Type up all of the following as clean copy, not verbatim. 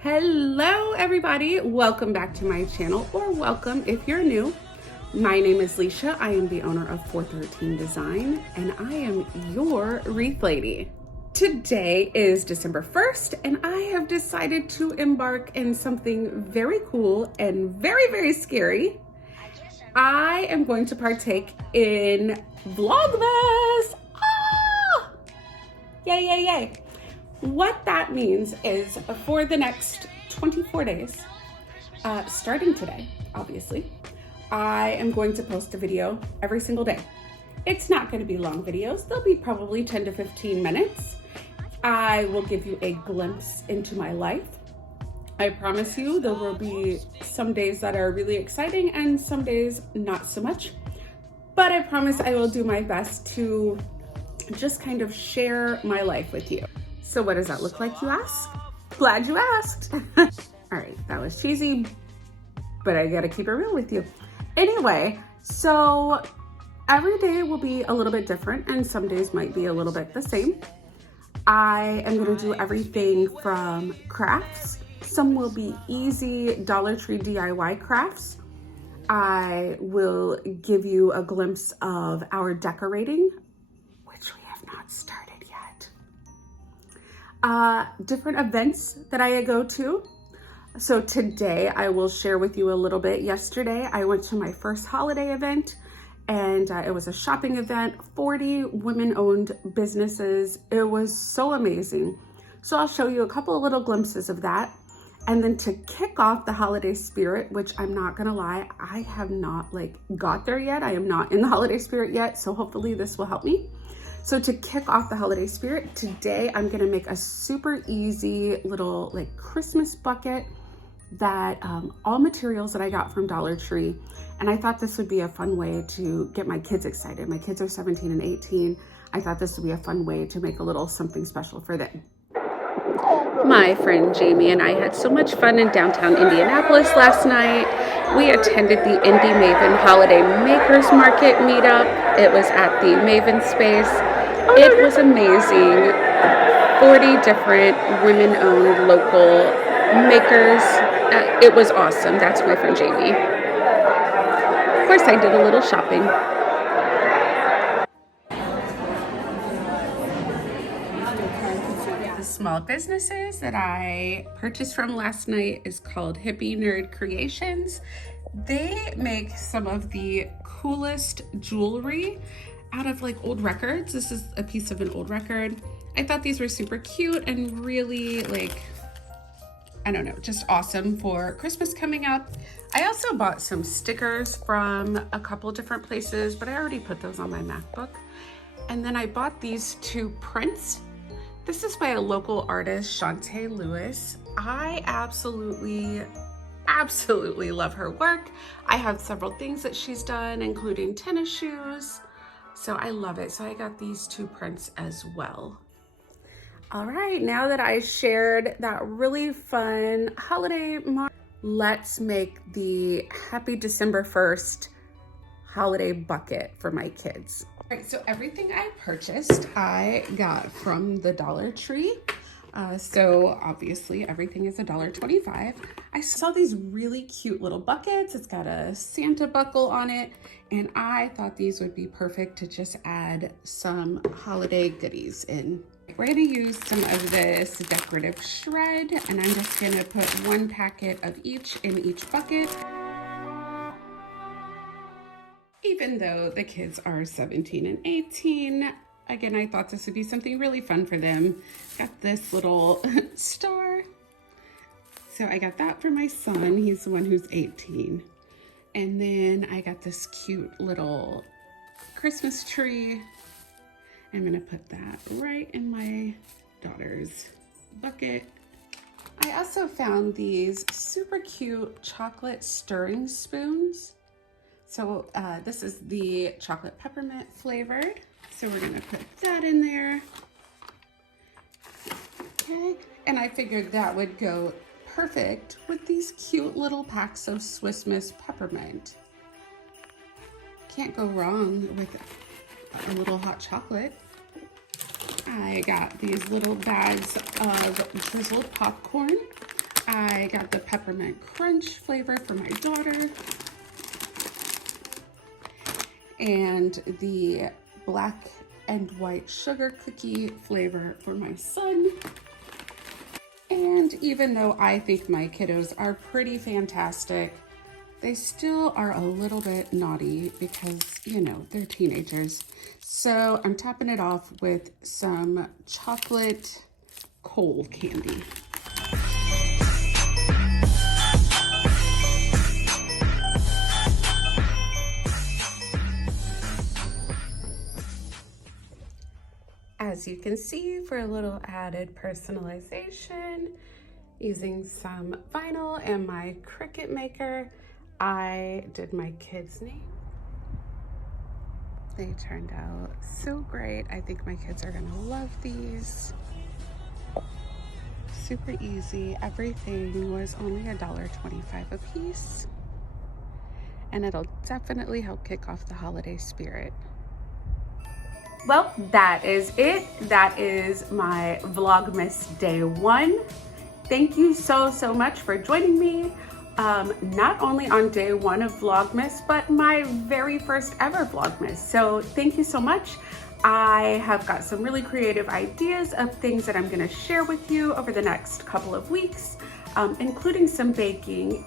Hello everybody, welcome back to my channel, or welcome if you're new. My name is Leisha. I am the owner of 413 Design and I am your wreath lady. Today is December 1st and I have decided to embark in something very cool and very scary. I am going to partake in Vlogmas. Ah! Yay. What that means is for the next 24 days, starting today, obviously, I am going to post a video every single day. It's not going to be long videos. They'll be probably 10 to 15 minutes. I will give you a glimpse into my life. I promise you there will be some days that are really exciting and some days not so much. But I promise I will do my best to just kind of share my life with you. So what does that look like, you ask? Glad you asked. All right, that was cheesy, but I gotta keep it real with you. Anyway, so every day will be a little bit different and some days might be a little bit the same. I am gonna do everything from crafts. Some will be easy Dollar Tree DIY crafts. I will give you a glimpse of our decorating, which we have not started yet. Different events that I go to. So today I will share with you a little bit. Yesterday I went to my first holiday event and it was a shopping event, 40 women-owned businesses. It was so amazing. So I'll show you a couple of little glimpses of that. And then to kick off the holiday spirit, which I'm not gonna lie, I have not got there yet. I am not in the holiday spirit yet. So hopefully this will help me. So to kick off the holiday spirit, today I'm gonna make a super easy little Christmas bucket that all materials that I got from Dollar Tree. And I thought this would be a fun way to get my kids excited. My kids are 17 and 18. I thought this would be a fun way to make a little something special for them. My friend Jamie and I had so much fun in downtown Indianapolis last night. We attended the Indy Maven Holiday Makers Market meetup. It was at the Maven space. It was amazing. 40 different women-owned local makers. It was awesome. That's my friend Jamie. Of course, I did a little shopping. The small businesses that I purchased from last night is called Hippie Nerd Creations. They make some of the coolest jewelry out of old records. This is a piece of an old record. I thought these were super cute and really I don't know, just awesome for Christmas coming up. I also bought some stickers from a couple different places, but I already put those on my MacBook. And then I bought these two prints. This is by a local artist, Shantae Lewis. I absolutely love her work. I have several things that she's done, including tennis shoes. So I love it. So I got these two prints as well. All right, now that I shared that really fun holiday mark, let's make the happy December 1st holiday bucket for my kids. All right, so everything I purchased, I got from the Dollar Tree. So obviously everything is $1.25. I saw these really cute little buckets. It's got a Santa buckle on it. And I thought these would be perfect to just add some holiday goodies in. We're gonna use some of this decorative shred and I'm just gonna put one packet of each in each bucket. Even though the kids are 17 and 18, again, I thought this would be something really fun for them. Got this little star. So I got that for my son. He's the one who's 18. And then I got this cute little Christmas tree. I'm gonna put that right in my daughter's bucket. I also found these super cute chocolate stirring spoons. So this is the chocolate peppermint flavored. So we're gonna put that in there. Okay, and I figured that would go perfect with these cute little packs of Swiss Miss peppermint. Can't go wrong with a little hot chocolate. I got these little bags of drizzled popcorn. I got the peppermint crunch flavor for my daughter and the black and white sugar cookie flavor for my son. And even though I think my kiddos are pretty fantastic, they still are a little bit naughty because, you know, they're teenagers. So I'm topping it off with some chocolate coal candy. As you can see, for a little added personalization, using some vinyl and my Cricut maker, I did my kids' name. They turned out so great. I think my kids are gonna love these. Super easy. Everything was only $1.25 a piece. And it'll definitely help kick off the holiday spirit. Well, that is it. That is my Vlogmas day 1. Thank you so much for joining me. Not only on day 1 of Vlogmas, but my very first ever Vlogmas. So thank you so much. I have got some really creative ideas of things that I'm gonna share with you over the next couple of weeks, including some baking.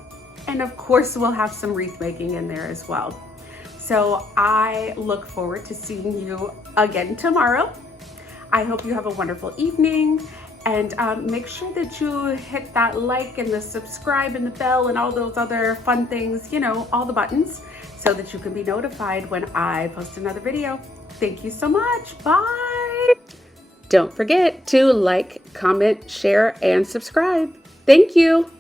And of course, we'll have some wreath making in there as well. So I look forward to seeing you again tomorrow. I hope you have a wonderful evening, and make sure that you hit that like and the subscribe and the bell and all those other fun things, you know, all the buttons, so that you can be notified when I post another video. Thank you so much. Bye. Don't forget to like, comment, share, and subscribe. Thank you.